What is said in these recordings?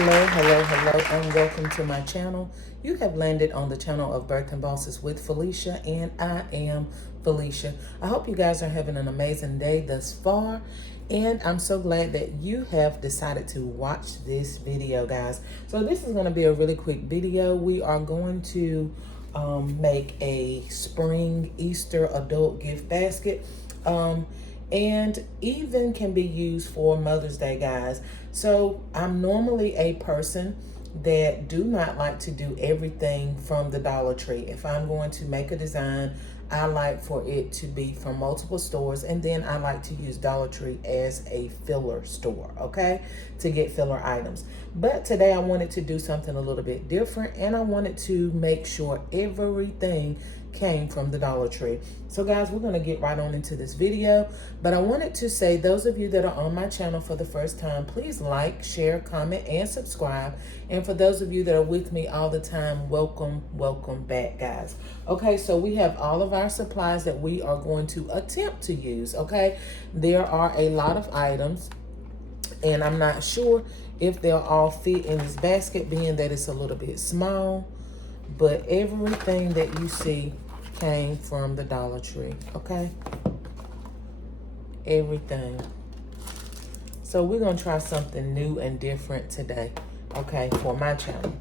Hello, and welcome to my channel. You have landed on the channel of Birthing Bosses with Felicia, and I am Felicia. I hope you guys are having an amazing day thus far, and I'm so glad that you have decided to watch this video, guys. So this is going to be a really quick video. We are going to make a spring Easter adult gift basket. And even can be used for Mother's Day, guys. So I'm normally a person that do not like to do everything from the Dollar Tree. If I'm going to make a design, I like for it to be from multiple stores, and then I like to use Dollar Tree as a filler store, okay, to get filler items. But today I wanted to do something a little bit different, and I wanted to make sure everything came from the Dollar Tree. So guys, we're going to get right on into this video, but I wanted to say, those of you that are on my channel for the first time, please like, share, comment, and subscribe. And for those of you that are with me all the time, welcome back, guys. Okay, so we have all of our supplies that we are going to attempt to use. Okay, there are a lot of items, and I'm not sure if they'll all fit in this basket, being that it's a little bit small. But everything that you see came from the Dollar Tree, okay? Everything. So we're going to try something new and different today, okay, for my channel.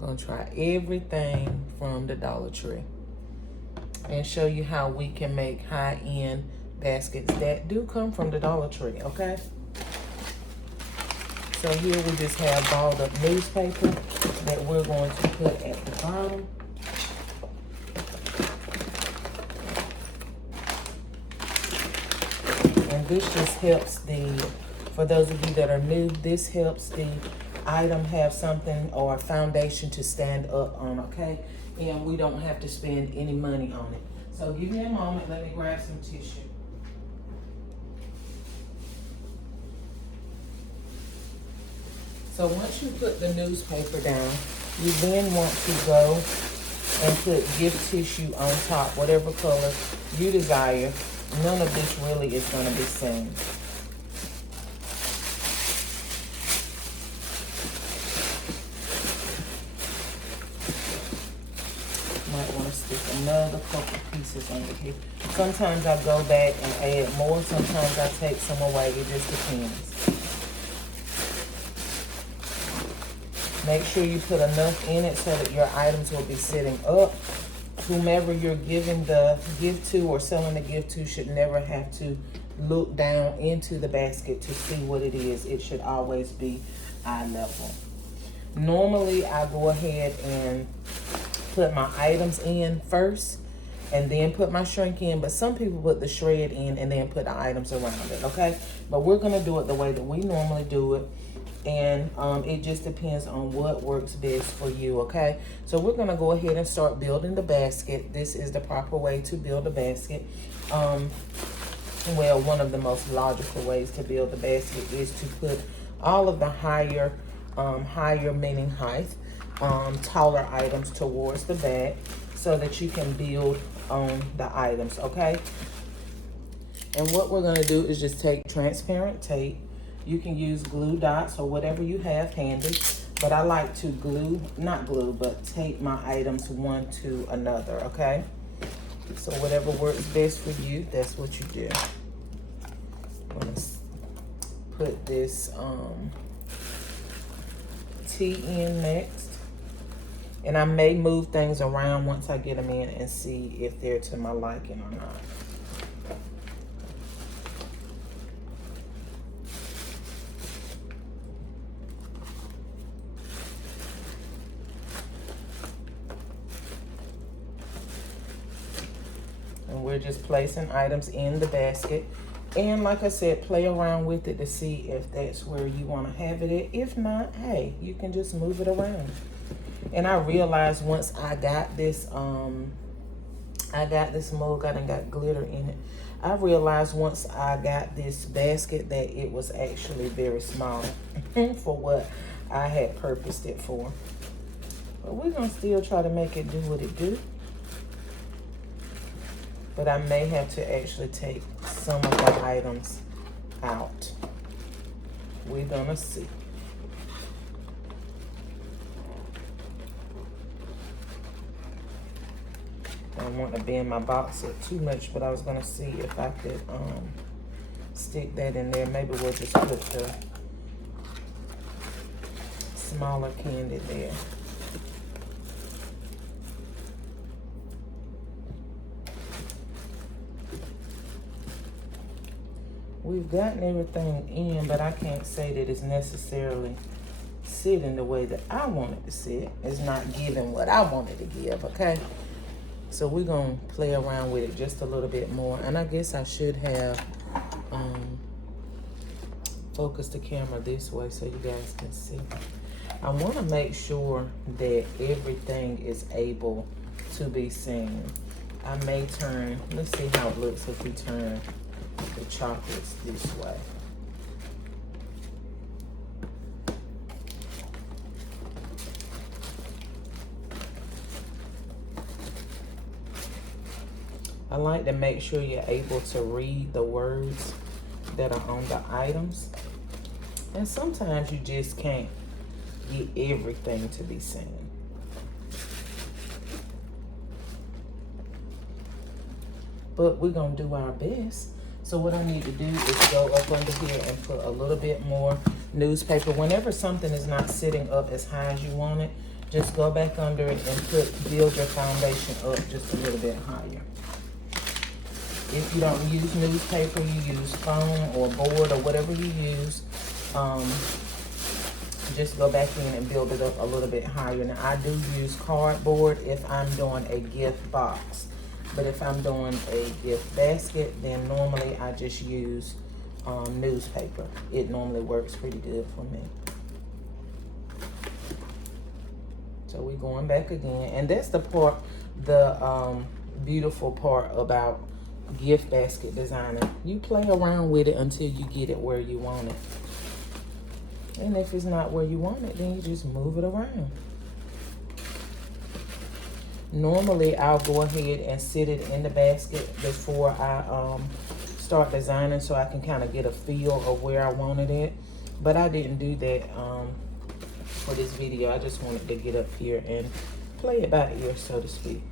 I'm going to try everything from the Dollar Tree and show you how we can make high-end baskets that do come from the Dollar Tree, okay? So here we just have balled up newspaper that we're going to put at the bottom. And this just helps for those of you that are new, this helps the item have something or a foundation to stand up on, okay? And we don't have to spend any money on it. So give me a moment, let me grab some tissue. So once you put the newspaper down, you then want to go and put gift tissue on top, whatever color you desire. None of this really is going to be seen. Might want to stick another couple pieces under here. Sometimes I go back and add more. Sometimes I take some away. It just depends. Make sure you put enough in it so that your items will be sitting up. Whomever you're giving the gift to or selling the gift to should never have to look down into the basket to see what it is. It should always be eye level. Normally, I go ahead and put my items in first and then put my shrink in, but some people put the shred in and then put the items around it, okay? But we're going to do it the way that we normally do it. And it just depends on what works best for you, okay? So we're going to go ahead and start building the basket. This is the proper way to build a basket. Well, one of the most logical ways to build the basket is to put all of the higher meaning height, taller items towards the back so that you can build on the items, okay? And what we're going to do is just take transparent tape. You can use glue dots or whatever you have handy, but I like to but tape my items one to another, okay? So whatever works best for you, that's what you do. I'm gonna put this T in next, and I may move things around once I get them in and see if they're to my liking or not. We're just placing items in the basket. And like I said, play around with it to see if that's where you want to have it at. If not, hey, you can just move it around. And I realized once I got this, mug, I done got glitter in it. I realized once I got this basket that it was actually very small for what I had purposed it for. But we're going to still try to make it do what it do. But I may have to actually take some of the items out. We're gonna see. don't want to bend my box up too much, but I was going to see if I could stick that in there. Maybe we'll just put the smaller candy there. We've gotten everything in, but I can't say that it's necessarily sitting the way that I want it to sit. It's not giving what I want it to give, okay? So we're going to play around with it just a little bit more. And I guess I should have focused the camera this way so you guys can see. I want to make sure that everything is able to be seen. I may turn, let's see how it looks if we turn the chocolates this way. I like to make sure you're able to read the words that are on the items. And sometimes you just can't get everything to be seen. But we're going to do our best. So what I need to do is go up under here and put a little bit more newspaper. Whenever something is not sitting up as high as you want it, just go back under it and build your foundation up just a little bit higher. If you don't use newspaper, you use foam or board or whatever you use, just go back in and build it up a little bit higher. Now, I do use cardboard if I'm doing a gift box. But if I'm doing a gift basket, then normally I just use newspaper. It normally works pretty good for me. So we're going back again. And that's the part, the beautiful part about gift basket designing. You play around with it until you get it where you want it. And if it's not where you want it, then you just move it around. Normally, I'll go ahead and sit it in the basket before I start designing so I can kind of get a feel of where I wanted it. But I didn't do that for this video. I just wanted to get up here and play it by ear, so to speak.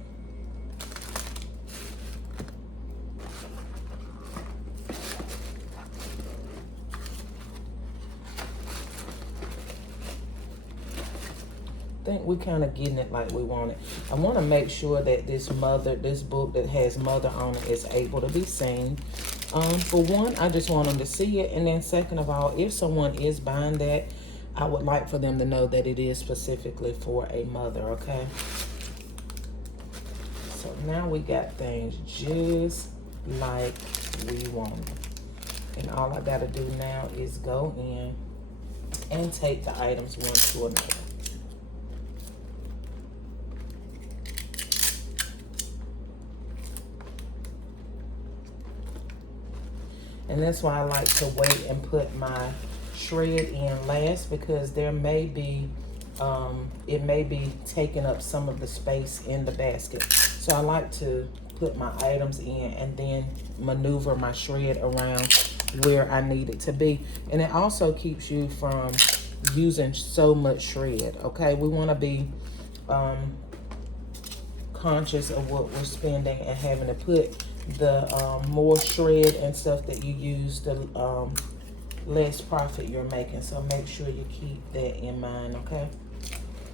I think we're kind of getting it like we want it. I want to make sure that this book that has mother on it is able to be seen. For one, I just want them to see it. And then second of all, if someone is buying that, I would like for them to know that it is specifically for a mother, okay? So now we got things just like we want them. And all I got to do now is go in and take the items one to another. And that's why I like to wait and put my shred in last, because there may be, it may be taking up some of the space in the basket. So I like to put my items in and then maneuver my shred around where I need it to be. And it also keeps you from using so much shred, okay? We want to be conscious of what we're spending and having to put the more shred and stuff that you use, the less profit you're making. So make sure you keep that in mind, okay?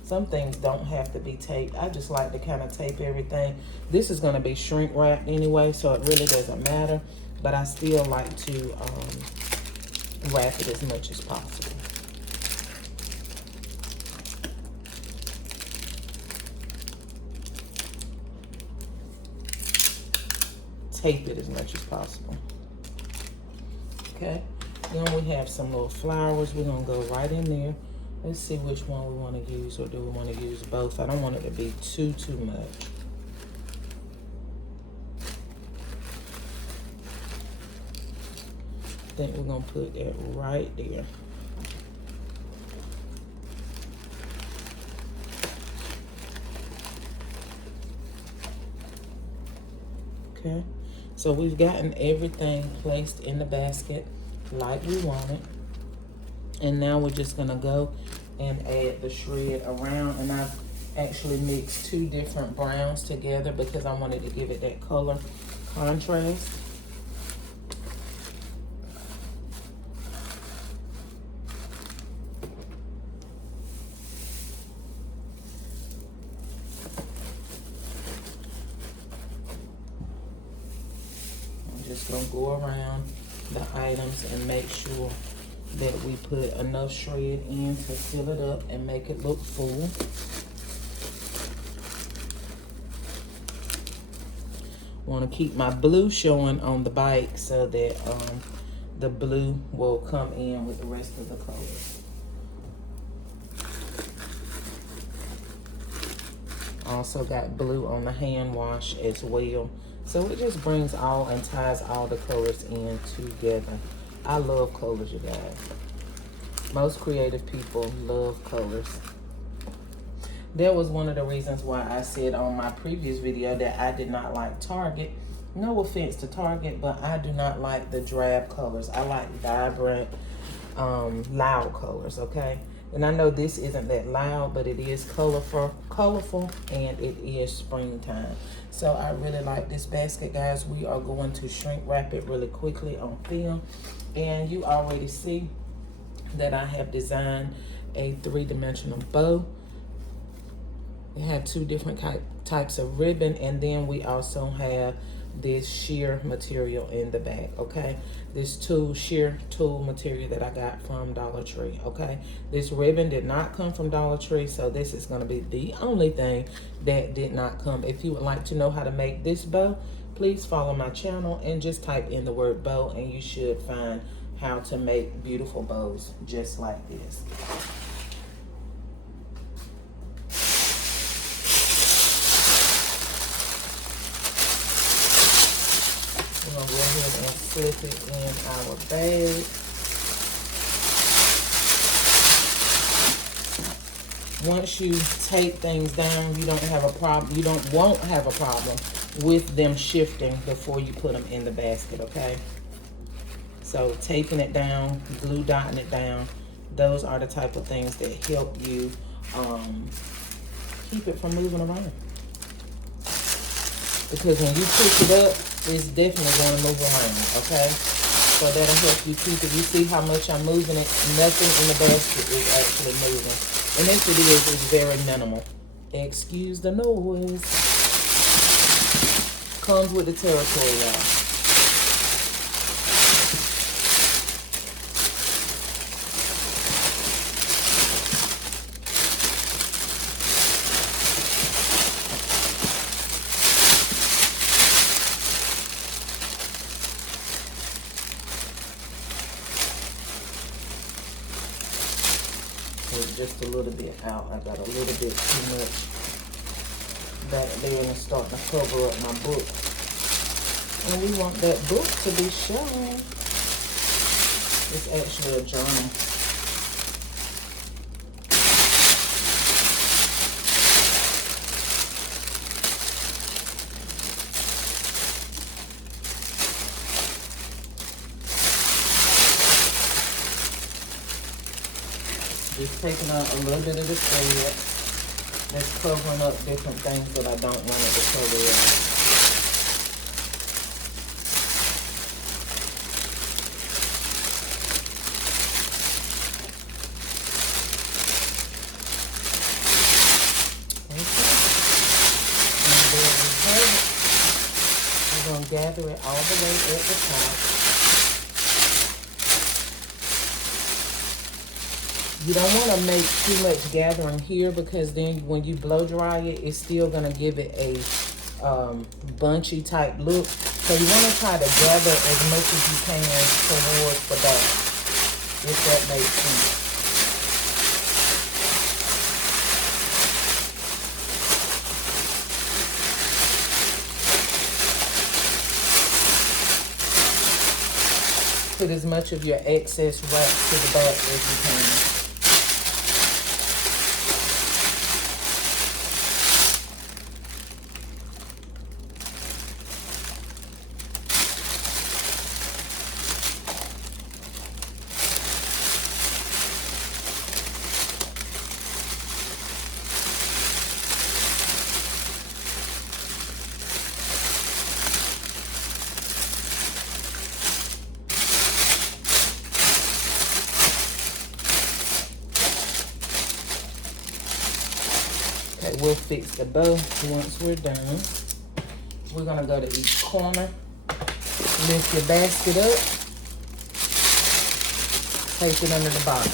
Some things don't have to be taped. I just like to kind of tape everything. This is going to be shrink wrapped anyway, so it really doesn't matter. But I still like to wrap it as much as possible. Tape it as much as possible. Okay, then we have some little flowers. We're gonna go right in there. Let's see which one we want to use, or do we want to use both? I don't want it to be too much. I think we're gonna put that right there. Okay. So we've gotten everything placed in the basket like we wanted. And now we're just gonna go and add the shred around. And I've actually mixed two different browns together because I wanted to give it that color contrast. I'm just gonna go around the items and make sure that we put enough shred in to fill it up and make it look full. Want to keep my blue showing on the bike so that the blue will come in with the rest of the colors. Also got blue on the hand wash as well. So it just brings all and ties all the colors in together. I love colors, you guys. Most creative people love colors. That was one of the reasons why I said on my previous video that I did not like Target. No offense to Target, but I do not like the drab colors. I like vibrant, loud colors, okay? And I know this isn't that loud, but it is colorful, and it is springtime. So I really like this basket, guys. We are going to shrink wrap it really quickly on film. And you already see that I have designed a 3-dimensional bow. We have 2 different types of ribbon, and then we also have this sheer material in the back, okay? This sheer tool material that I got from Dollar Tree, okay? This ribbon did not come from Dollar Tree, so this is gonna be the only thing that did not come. If you would like to know how to make this bow, please follow my channel and just type in the word bow, and you should find how to make beautiful bows just like this. We're gonna go ahead and slip it in our bag. Once you tape things down, you don't have a problem. You won't have a problem with them shifting before you put them in the basket, okay? So taping it down, glue dotting it down, those are the type of things that help you keep it from moving around. Because when you pick it up, it's definitely going to move around, okay? So that'll help you keep it. You see how much I'm moving it? Nothing in the basket is actually moving. And if it is, it's very minimal. Excuse the noise. Comes with the territory, y'all. Just a little bit out. I got a little bit too much back there, and it's starting to cover up my book. And we want that book to be shown. It's actually a journal. Just taking out a little bit of the thread that's covering up different things that I don't want it to cover up. Okay. And there we have it. We're going to gather it all the way at the top. You don't want to make too much gathering here, because then when you blow dry it, it's still going to give it a bunchy type look. So you want to try to gather as much as you can towards the back, if that makes sense. Put as much of your excess wrap to the back as you can. Okay, we'll fix the bow once we're done. We're gonna go to each corner. Lift your basket up. Take it under the bottom.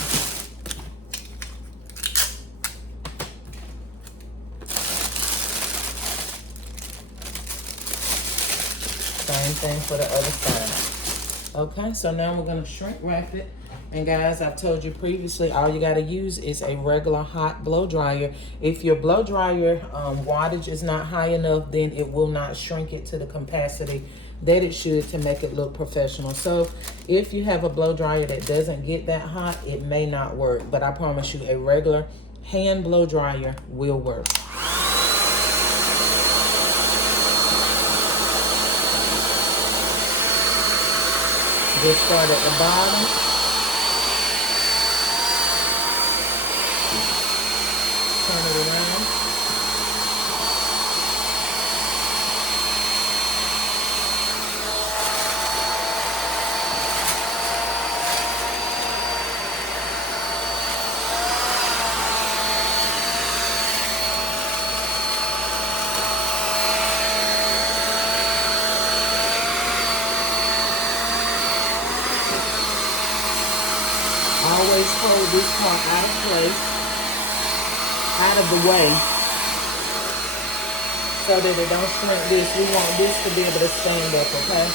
Same thing for the other side. Okay, so now we're gonna shrink wrap it. And guys, I've told you previously, all you gotta use is a regular hot blow dryer. If your blow dryer wattage is not high enough, then it will not shrink it to the capacity that it should to make it look professional. So if you have a blow dryer that doesn't get that hot, it may not work. But I promise you, a regular hand blow dryer will work. Just start at the bottom. Turn it around. Always hold this part out of place, out of the way, so that it don't shrink this. We want this to be able to stand up, okay?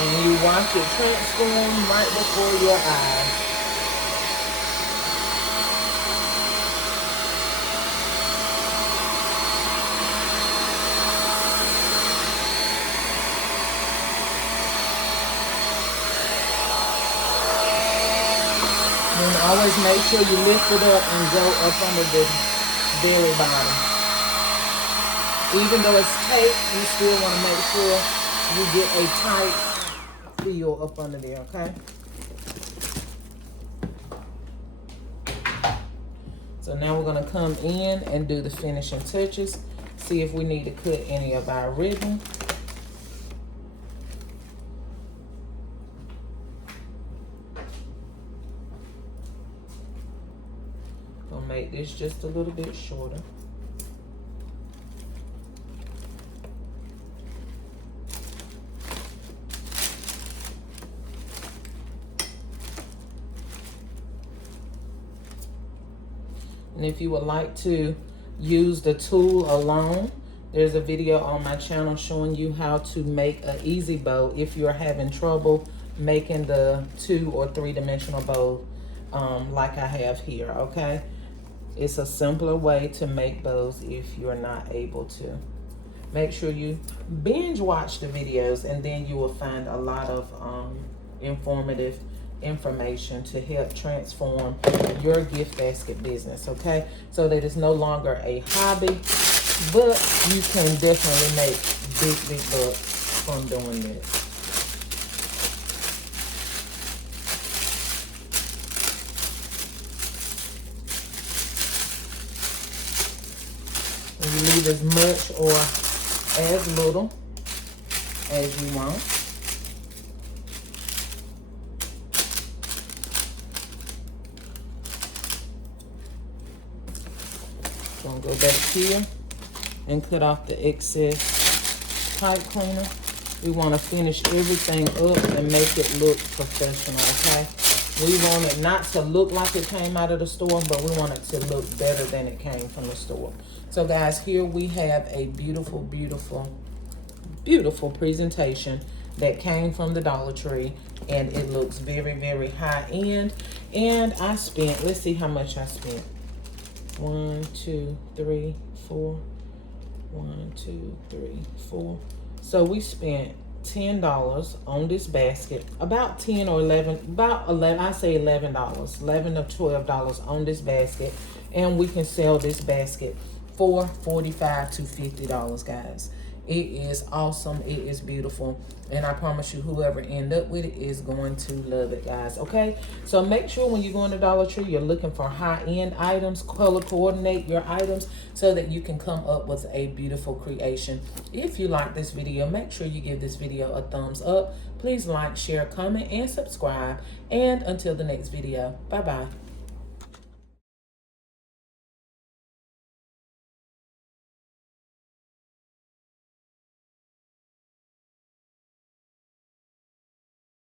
And you watch it transform right before your eyes. And always make sure you lift it up and go up under the very bottom. Even though it's taped, you still want to make sure you get a tight feel up under there, okay? So now we're going to come in and do the finishing touches. See if we need to cut any of our ribbon. Gonna make this just a little bit shorter. And if you would like to use the tool alone, there's a video on my channel showing you how to make an easy bow if you're having trouble making the 2 or 3 dimensional bow like I have here, okay? It's a simpler way to make bows if you're not able to. Make sure you binge watch the videos, and then you will find a lot of informative information to help transform your gift basket business, okay? So that it's no longer a hobby, but you can definitely make big bucks from doing this. And you leave as much or as little as you want. Gonna go back here and cut off the excess pipe cleaner. We want to finish everything up and make it look professional, okay? We want it not to look like it came out of the store, but we want it to look better than it came from the store. So guys, here we have a beautiful, beautiful, beautiful presentation that came from the Dollar Tree, and it looks very, very high end. And I spent, let's see how much I spent. 1, 2, 3, 4. 1, 2, 3, 4. So we spent $10 on this basket, about 10 or 11, about 11, I say $11, 11 or $12 on this basket, and we can sell this basket for $45 to $50, guys. It is awesome. It is beautiful. And I promise you, whoever end up with it is going to love it, guys. Okay? So make sure when you go in the Dollar Tree, you're looking for high-end items. Color coordinate your items so that you can come up with a beautiful creation. If you like this video, make sure you give this video a thumbs up. Please like, share, comment, and subscribe. And until the next video, bye-bye.